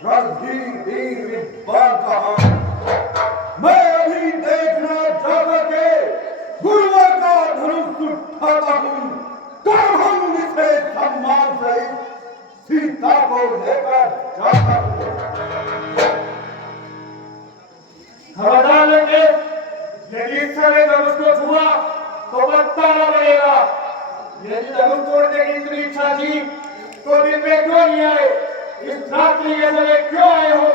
रणधीर वीर विद्वान कहा। मैं अभी देखना चाहता के गुरुवर का धनुष उठाता हूँ, करभंग से सम्मान से सीता को लेकर जाता हूँ। खबरदार लड़के, यदि इस समय धनुष को छुआ तो बताना पड़ेगा। यदि धनुष तोड़ने की इतनी इच्छा थी तो दिन में क्यों नहीं आए? इस रात्रि के समय क्यों आए हो?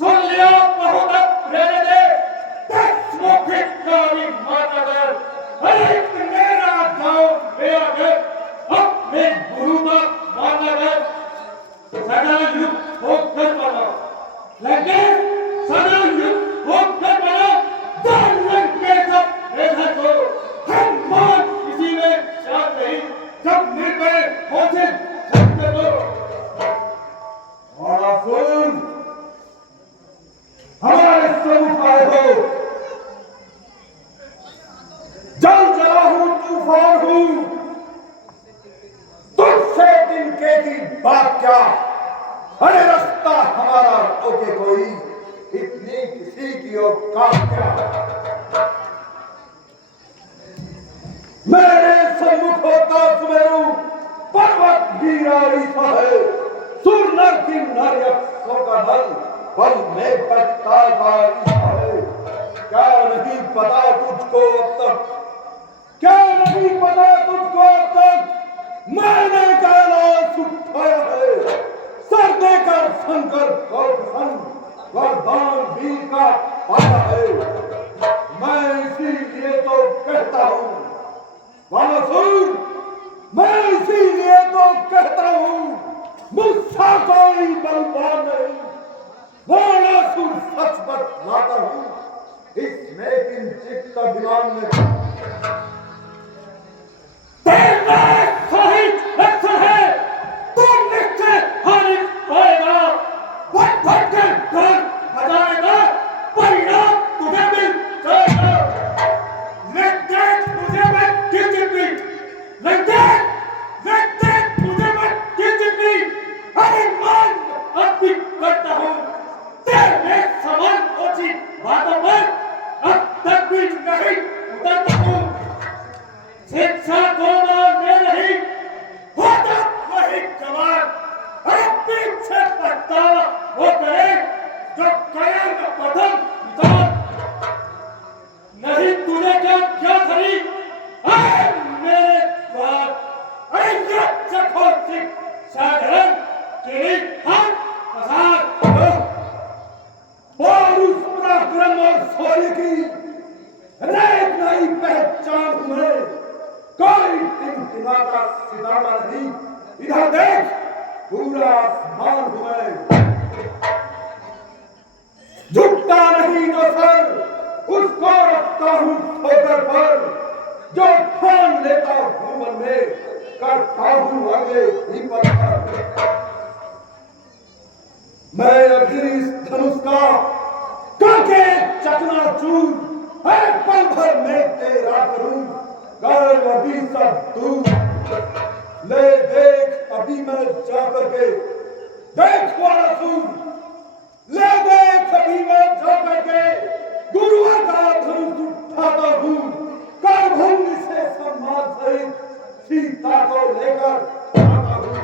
सुन लिया बहुत, रहने दे। मुखित का भी माता कर, अरे मेरा जाओ मेरा घर, अपने गुरु का माता कर, सदा युक्त होकर बना लगे, सदा युक्त होकर बना, दान लगे सब ऐसा को हम मान किसी में शान नहीं, जब निर्भय हो से सत्य को। और सुन, हमारे सम्मुख आए हो, जल जला हूं, तूफान हूं, तुझसे तिनके की बात क्या? अरे रास्ता हमारा रोके कोई, इतनी किसी की औकात क्या? मेरे सम्मुख होता सुमेरु पर्वत गिराई सा है, सुर नर की नार्यकों का बल में पछताता है। क्या नहीं पता तुझको अब तक, क्या नहीं पता तुझको अब तक, मैंने कैलाश उठाया है, सर देकर शंकर गौरव वरदान वीर का पाया है। मैं इसीलिए तो कहता हूँ वानसुर, मैं इसीलिए तो कहता हूँ मुझसा कोई बलवान नहीं, वानसुर सच बतलाता हूँ, इसमें किंचित अभिमान नहीं। तेरा सही लक्ष्य है, तुम निश्चय हानि पाएगा, भटके घर बजाने का परिणाम तुझे मिल जाएगा। लेकिन तुझे मैं किसी भी, लेकिन तुझे मैं किसी भी अभिमान अर्पित करता हूँ। तेरे समान ओछी बातों पर अब तक भी नहीं उतरता हूँ। शिक्षा दोनों में नहीं होता वही जवान, अरे पीछे पछतावा वो करे जो करेगा प्रथम विधान। नहीं तुझे क्या क्या धरी अरे मेरे द्वार, अरे चखो सिख साधारण तेरी हाथ पसार। पौरुष पराक्रम और शौर्य की रेत नहीं पहचान हूं, कोई टिमटिमाता सितारा नहीं, इधर देख पूरा आसमान हूं मैं। झुकता नहीं जो सर उसको रखता हूं ठोकर पर, जो ठान लेता हूं मन में करता हूं आगे ही पर। मैं अभी इस धनुष का करके चकनाचूर हर पल भर में तेरा करूं, कर अभी सब तू ले देख, अभी मैं जाकर के देख वाला तू ले देख, अभी मैं जाकर के गुरुवर का धनुष उठाता हूं, करभंग से सम्मान सहित सीता को लेकर आता हूं।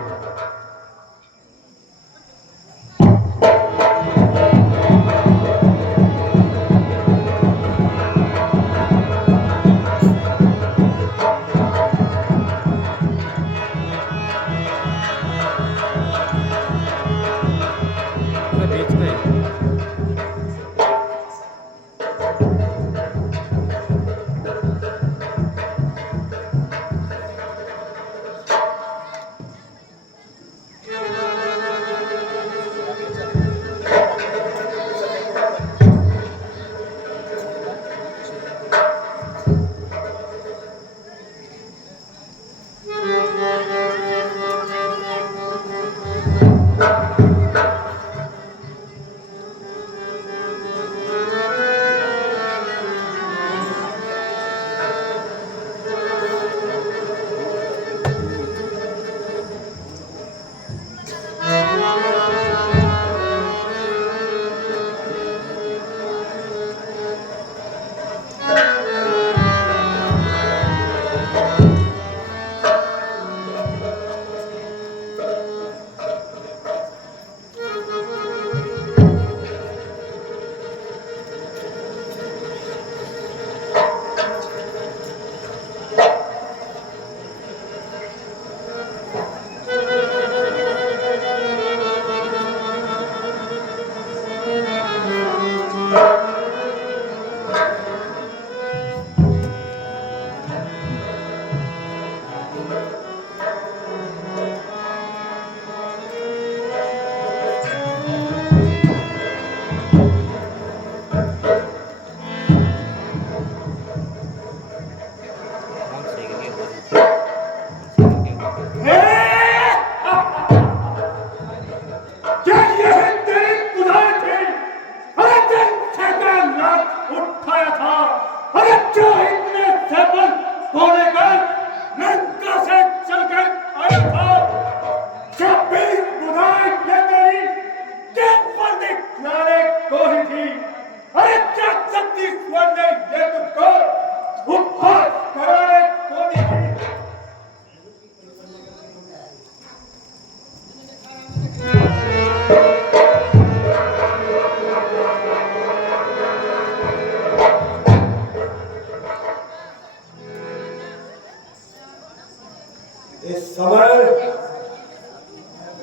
इस समय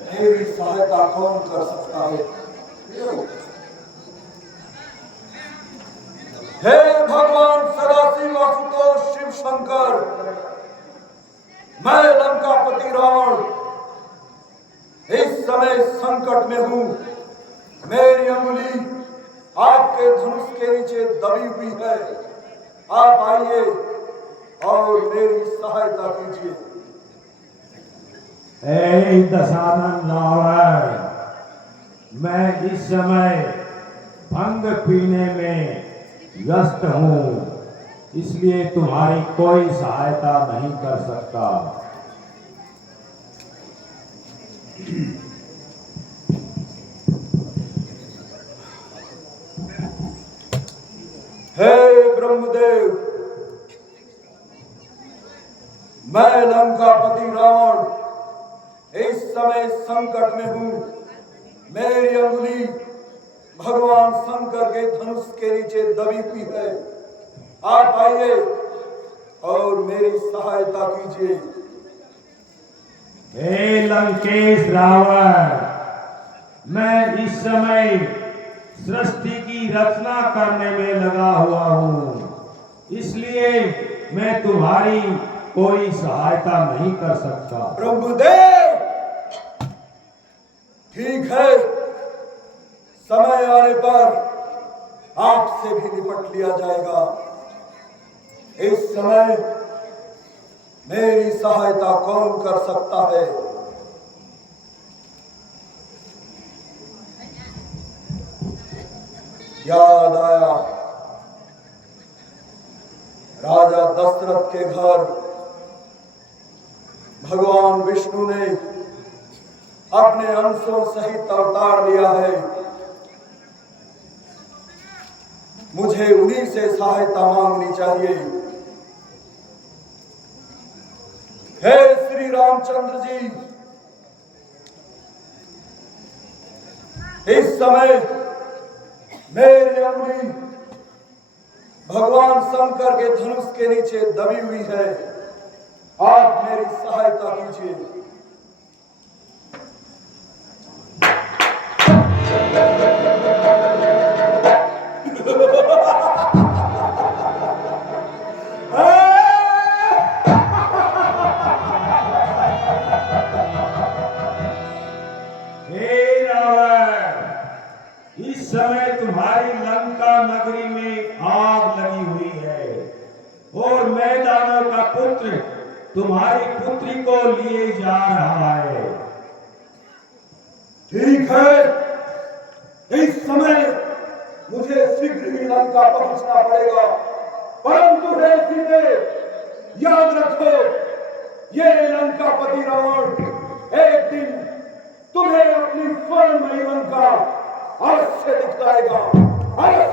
मेरी सहायता कौन कर सकता है? हे भगवान सदाशिव आशुतोष शिव शंकर, मैं लंकापति रावण इस समय संकट में हूं। मेरी अंगुली आपके धनुष के नीचे दबी हुई है। आप आइए और मेरी सहायता कीजिए। हे दशानन रावण, मैं इस समय भंग पीने में व्यस्त हूँ, इसलिए तुम्हारी कोई सहायता नहीं कर सकता। हे ब्रह्मदेव, मैं लंकापति रावण इस समय संकट में हूं। मेरी अंगुली भगवान शंकर के धनुष के नीचे दबी हुई है। आप आइए और मेरी सहायता कीजिए। हे लंकेश रावण, मैं इस समय सृष्टि की रचना करने में लगा हुआ हूँ, इसलिए मैं तुम्हारी कोई सहायता नहीं कर सकता। ब्रह्मदेव, ठीक है, समय आने पर आपसे भी निपट लिया जाएगा। इस समय मेरी सहायता कौन कर सकता है? याद आया, राजा दशरथ के घर भगवान विष्णु ने अपने अंशों सहित अवतार लिया है। मुझे उन्हीं से सहायता मांगनी चाहिए। हे श्री रामचंद्र जी, इस समय मेरी अंगुली भगवान शंकर के धनुष के नीचे दबी हुई है। आप मेरी सहायता कीजिए। हे रावण, इस समय तुम्हारी लंका नगरी में आग लगी हुई है और मैदानों का पुत्र तुम्हारी पुत्री को लिए जा रहा है। ठीक है, इस समय मुझे शीघ्र ही लंका पहुंचना पड़ेगा, परंतु हे सीते, याद रखो, ये लंकापति रावण एक दिन तुम्हें अपनी स्वर्णमयी लंका अवश्य दिखलाएगा, अवश्य